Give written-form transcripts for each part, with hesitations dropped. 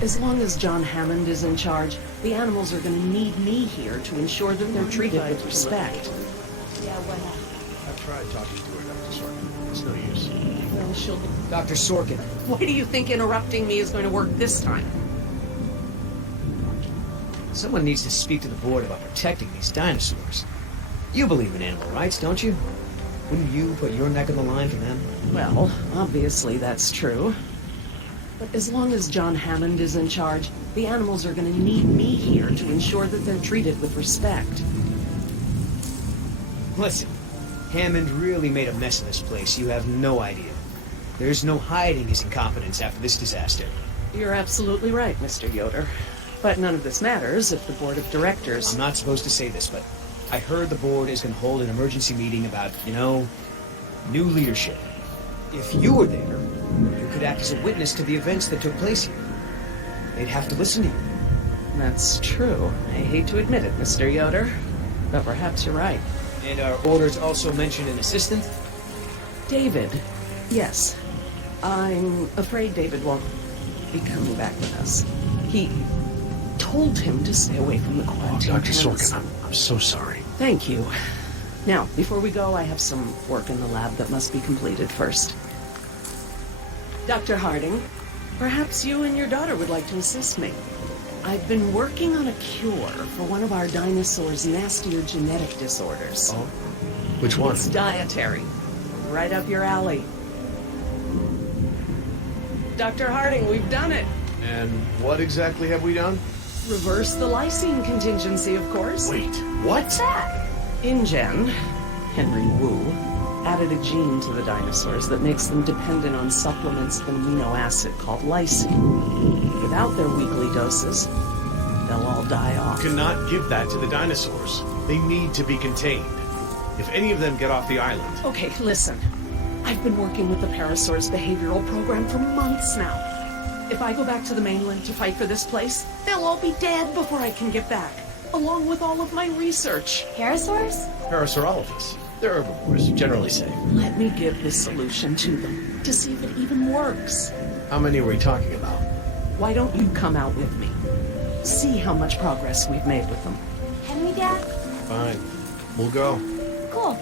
As long as John Hammond is in charge, the animals are going to need me here to ensure that they're treated with respect. Yeah, what happened? I've tried talking to her, Dr. Sorkin. It's no use. Well, she'll... Dr. Sorkin. Why do you think interrupting me is going to work this time? Someone needs to speak to the board about protecting these dinosaurs. You believe in animal rights, don't you? Wouldn't you put your neck on the line for them? Well, obviously that's true. But as long as John Hammond is in charge, the animals are going to need me here to ensure that they're treated with respect. Listen, Hammond really made a mess of this place. You have no idea. There's no hiding his incompetence after this disaster. You're absolutely right, Mr. Yoder. But none of this matters if the board of directors... I'm not supposed to say this, but I heard the board is going to hold an emergency meeting about, new leadership. If you were there, you could act as a witness to the events that took place here. They'd have to listen to you. That's true. I hate to admit it, Mr. Yoder, but perhaps you're right. And our orders also mention an assistant? David. Yes. I'm afraid David won't be coming back with us. He told him to stay away from the quarantine. Dr. Sorkin, I'm so sorry. Thank you. Now, before we go, I have some work in the lab that must be completed first. Dr. Harding, perhaps you and your daughter would like to assist me. I've been working on a cure for one of our dinosaurs' nastier genetic disorders. Oh? Which one? It's dietary. Right up your alley. Dr. Harding, we've done it. And what exactly have we done? Reverse the lysine contingency, of course. Wait, what? What's that? InGen, Henry Wu, added a gene to the dinosaurs that makes them dependent on supplements of an amino acid called lysine. Without their weekly doses, they'll all die off. You cannot give that to the dinosaurs. They need to be contained. If any of them get off the island... Okay, listen. I've been working with the Parasaur's behavioral program for months now. If I go back to the mainland to fight for this place, they'll all be dead before I can get back, along with all of my research. Parasaurs? Parasaurologists. They're herbivores, generally safe. Let me give this solution to them, to see if it even works. How many were we talking about? Why don't you come out with me? See how much progress we've made with them. Can we, Dad? Fine. We'll go. Cool.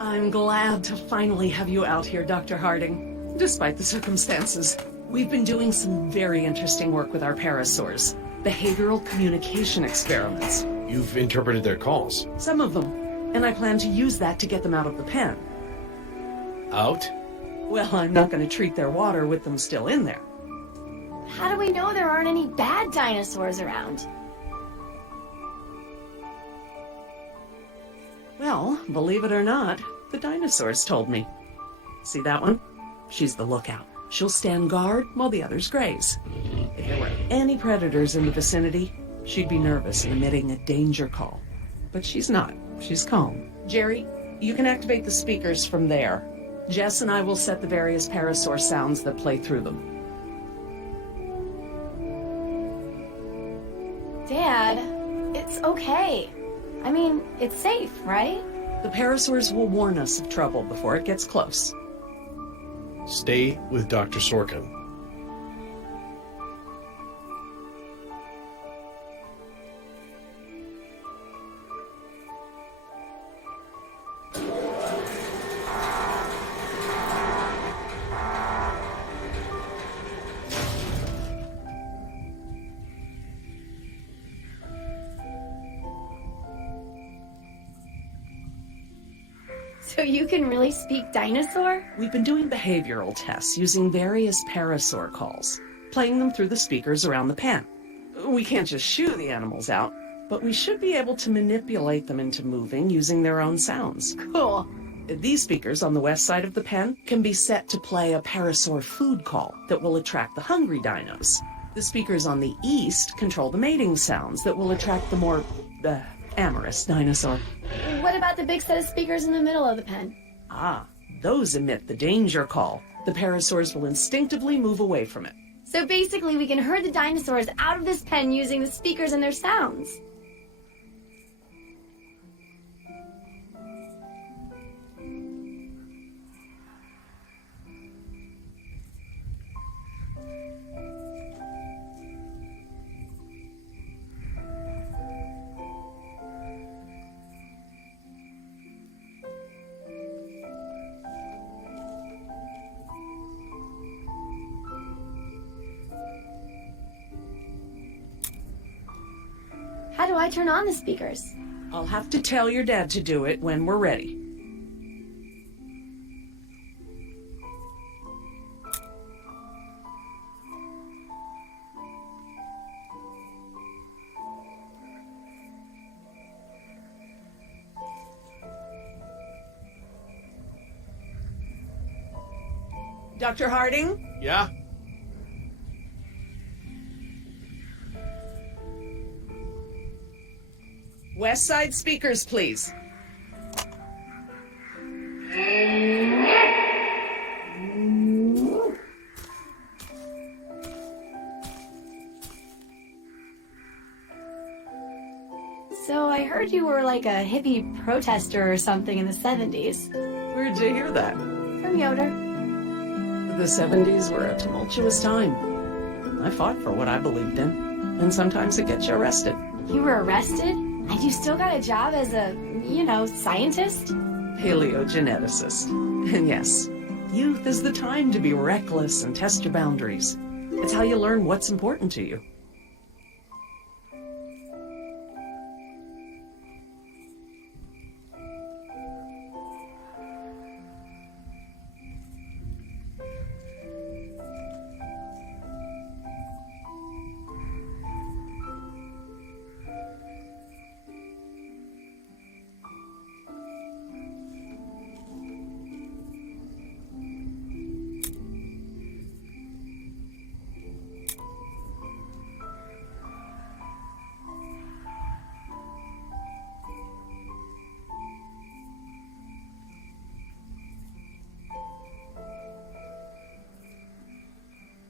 I'm glad to finally have you out here, Dr. Harding. Despite the circumstances, we've been doing some very interesting work with our parasaurs. Behavioral communication experiments. You've interpreted their calls. Some of them. And I plan to use that to get them out of the pen. Out? Well, I'm not going to treat their water with them still in there. How do we know there aren't any bad dinosaurs around? Well, believe it or not, the dinosaurs told me. See that one? She's the lookout. She'll stand guard while the others graze. If there were any predators in the vicinity, she'd be nervous and emitting a danger call. But she's not. She's calm. Jerry, you can activate the speakers from there. Jess and I will set the various parasaur sounds that play through them. Dad, it's okay. I mean, it's safe, right? The parasaurs will warn us of trouble before it gets close. Stay with Dr. Sorkin. So you can really speak dinosaur? We've been doing behavioral tests using various parasaur calls, playing them through the speakers around the pen. We can't just shoo the animals out, but we should be able to manipulate them into moving using their own sounds. Cool. These speakers on the west side of the pen can be set to play a parasaur food call that will attract the hungry dinos. The speakers on the east control the mating sounds that will attract the more, amorous dinosaur. What about the big set of speakers in the middle of the pen? Ah, those emit the danger call. The parasaurs will instinctively move away from it. So basically we can herd the dinosaurs out of this pen using the speakers and their sounds. do I turn on the speakers? I'll have to tell your dad to do it when we're ready. Dr. Harding? Yeah? West Side speakers, please. So I heard you were like a hippie protester or something in the 70s. Where'd you hear that? From Yoder. The 70s were a tumultuous time. I fought for what I believed in, and sometimes it gets you arrested. You were arrested? And you still got a job as a, scientist? Paleogeneticist. And yes, youth is the time to be reckless and test your boundaries. It's how you learn what's important to you.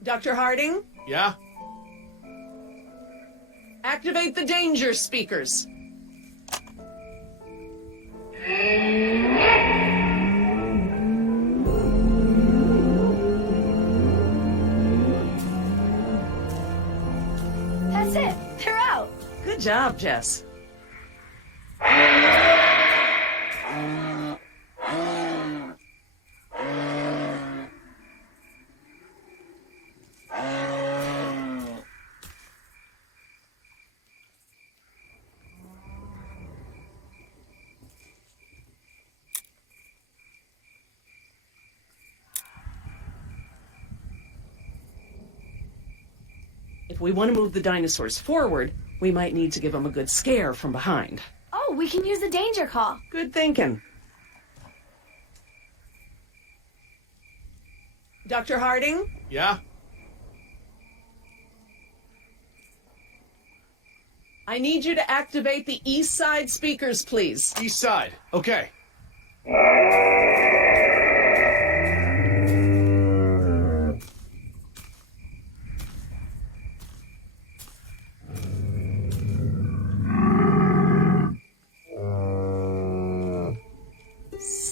Dr. Harding? Yeah? Activate the danger speakers. That's it. They're out. Good job, Jess. If we want to move the dinosaurs forward, we might need to give them a good scare from behind. Oh, we can use the danger call. Good thinking. Dr. Harding? Yeah? I need you to activate the east side speakers, please. East side. Okay.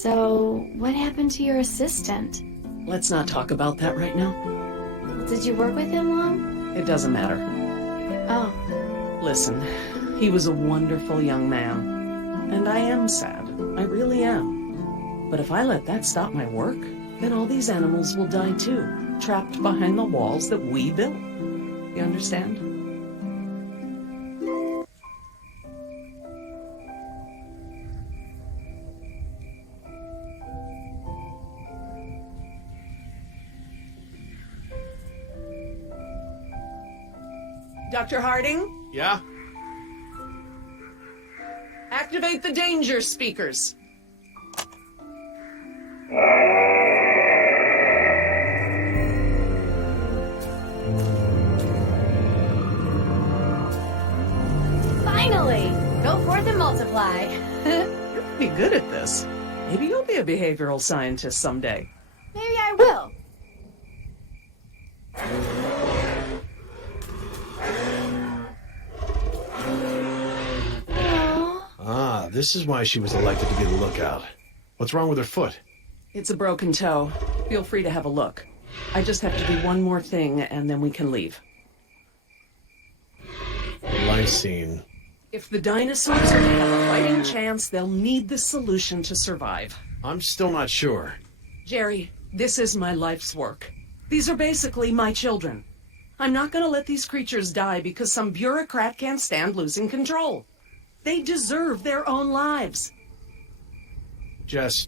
So, what happened to your assistant? Let's not talk about that right now. Did you work with him long? It doesn't matter. Oh, Listen, he was a wonderful young man. And I am sad. I really am. But if I let that stop my work, then all these animals will die too, trapped behind the walls that we built. You understand? Dr. Harding? Yeah? Activate the danger speakers. finally! Go forth and multiply. You're pretty good at this. Maybe you'll be a behavioral scientist someday. Maybe I will. Ah, this is why she was elected to be the lookout. What's wrong with her foot? It's a broken toe. Feel free to have a look. I just have to do one more thing, and then we can leave. Lysine. If the dinosaurs are to have a fighting chance, they'll need this solution to survive. I'm still not sure. Jerry, this is my life's work. These are basically my children. I'm not going to let these creatures die because some bureaucrat can't stand losing control. They deserve their own lives. Jess,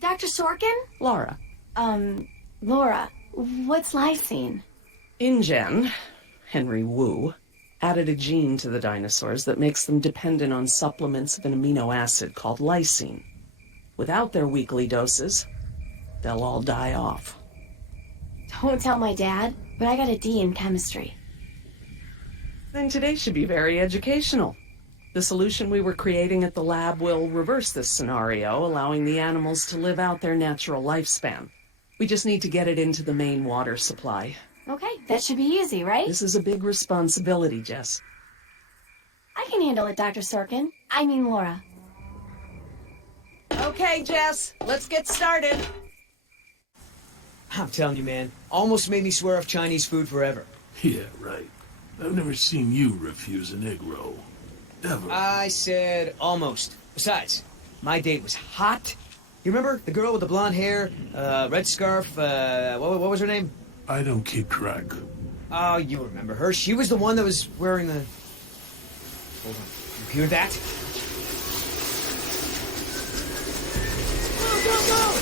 Dr. Sorkin? Laura, Laura, what's lysine? InGen, Henry Wu, added a gene to the dinosaurs that makes them dependent on supplements of an amino acid called lysine. Without their weekly doses, they'll all die off. Don't tell my dad, but I got a D in chemistry. Then today should be very educational. The solution we were creating at the lab will reverse this scenario, allowing the animals to live out their natural lifespan. We just need to get it into the main water supply. Okay, that should be easy, right? This is a big responsibility, Jess. I can handle it, Dr. Sorkin. I mean Laura. Okay, Jess, let's get started. I'm telling you, man, almost made me swear off Chinese food forever. Yeah, right. I've never seen you refuse an egg roll. Ever. I said almost. Besides, my date was hot. You remember the girl with the blonde hair, red scarf, what was her name? I don't keep track. Oh, you remember her. She was the one that was wearing the... Hold on. You hear that? Go, go, go!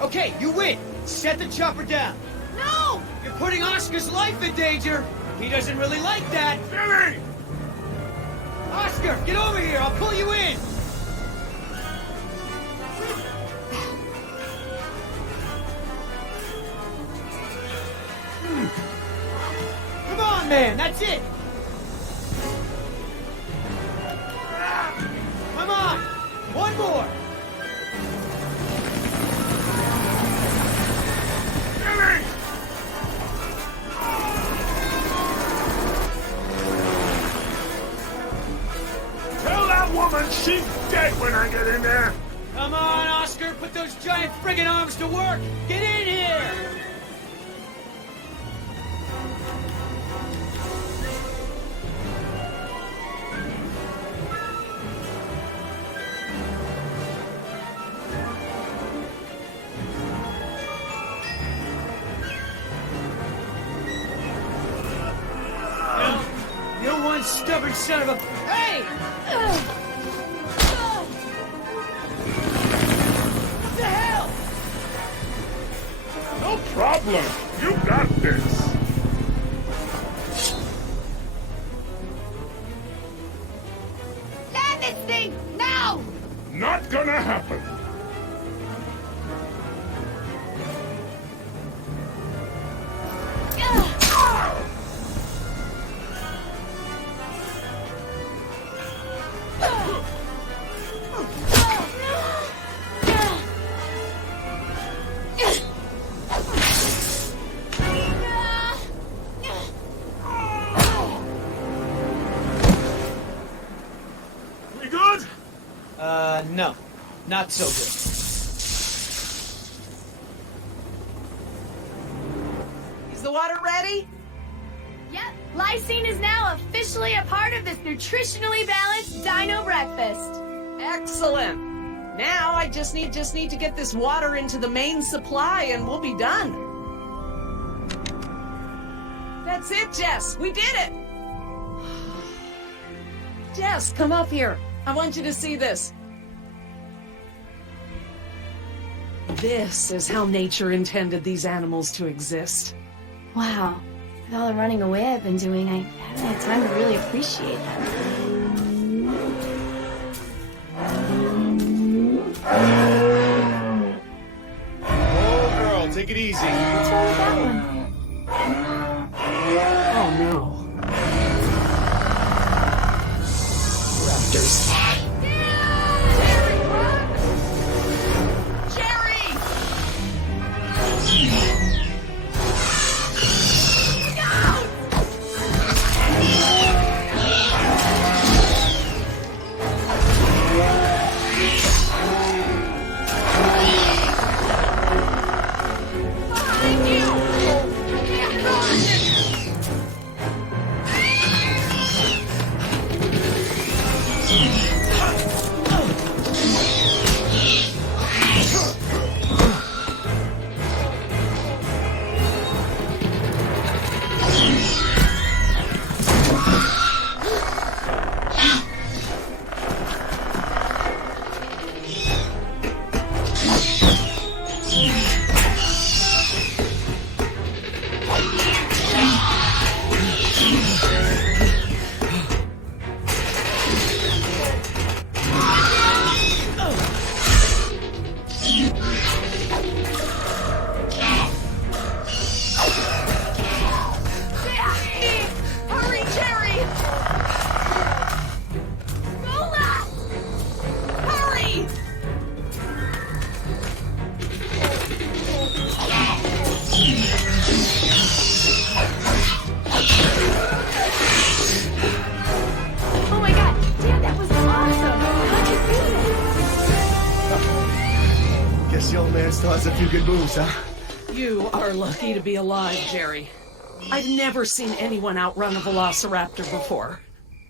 Okay, you win. Set the chopper down. No! You're putting Oscar's life in danger. He doesn't really like that. Billy! Oscar, get over here. I'll pull you in. Come on, man. That's it. Come on. One more. Tell that woman she's dead when I get in there! Come on, Oscar. Put those giant friggin' arms to work. Get in here. You're one stubborn son of a... Hey! What the hell? No problem! You got this! Land this thing, now! Not gonna happen! We good? No. Not so good. Is the water ready? Yep, lysine is now officially a part of this nutritionally balanced dino breakfast. Excellent. Now I just need to get this water into the main supply and we'll be done. That's it, Jess. We did it. Jess, come up here. I want you to see this. This is how nature intended these animals to exist. Wow. With all the running away I've been doing, I haven't had time to really appreciate them. oh girl, take it easy. What's wrong with that one? Oh no. Raptors. Jerry! man still has a few good moves, huh? You are lucky to be alive, Jerry. I've never seen anyone outrun a velociraptor before.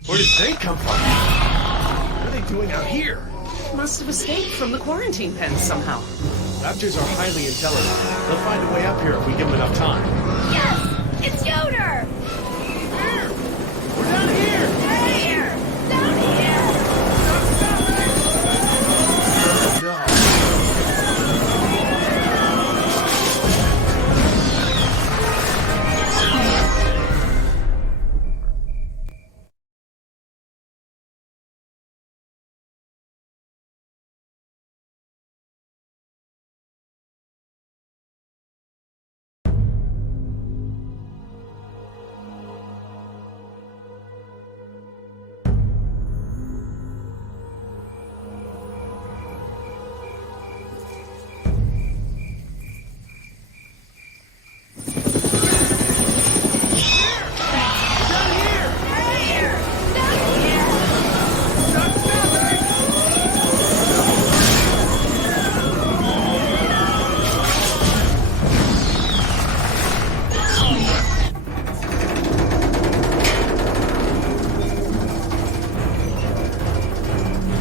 Where did they come from? What are they doing out here? Must have escaped from the quarantine pen somehow. Raptors are highly intelligent. They'll find a way up here if we give them enough time. Yes! It's Yoder! We're down here! Down here! Down here! No.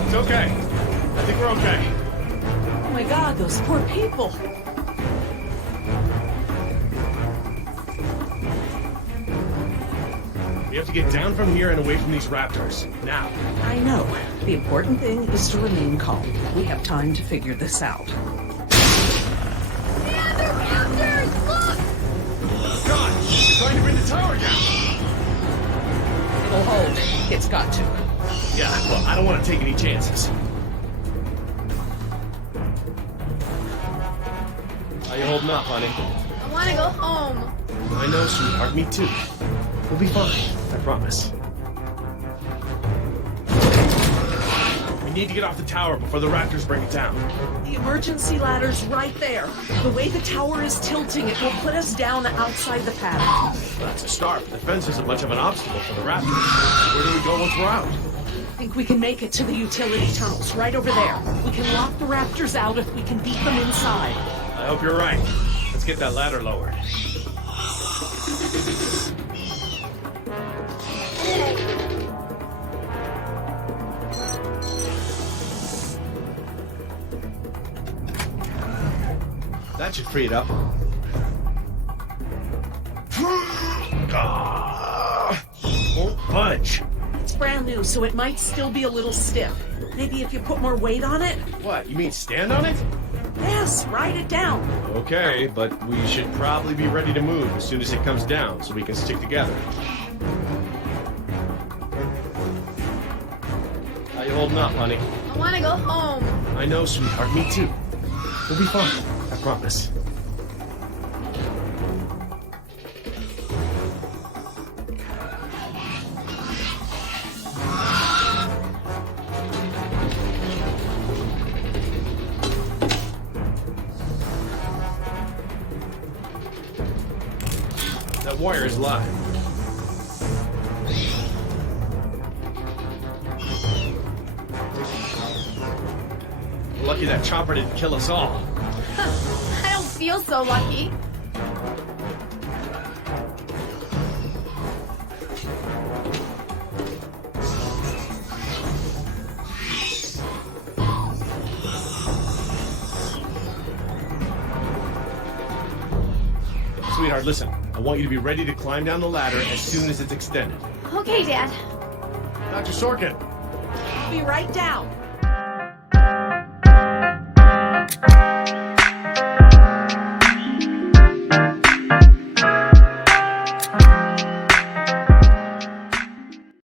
It's okay. I think we're okay. Oh my god, those poor people. We have to get down from here and away from these raptors. Now. I know. The important thing is to remain calm. We have time to figure this out. The other raptors! Look! God! They're trying to bring the tower down! It'll hold. It's got to. Yeah, well, I don't want to take any chances. How you holding up, honey? I want to go home. I know, sweetheart. Me too. We'll be fine. I promise. We need to get off the tower before the raptors bring it down. The emergency ladder's right there. The way the tower is tilting, it will put us down outside the paddock. That's a start. The fence isn't much of an obstacle for the raptors. Where do we go once we're out? I think we can make it to the utility tunnels right over there. We can lock the raptors out if we can beat them inside. I hope you're right. Let's get that ladder lowered. That should free it up. Won't budge. It's brand new, so it might still be a little stiff. Maybe if you put more weight on it? What, you mean stand on it? Yes, write it down. Okay, but we should probably be ready to move as soon as it comes down so we can stick together. How you holding up, honey? I want to go home. I know, sweetheart. Me too. We'll be fine. I promise. That wire is live. We're lucky that chopper didn't kill us all. I don't feel so lucky. Sweetheart, listen. I want you to be ready to climb down the ladder as soon as it's extended. Okay, Dad. Dr. Sorkin! Be right down.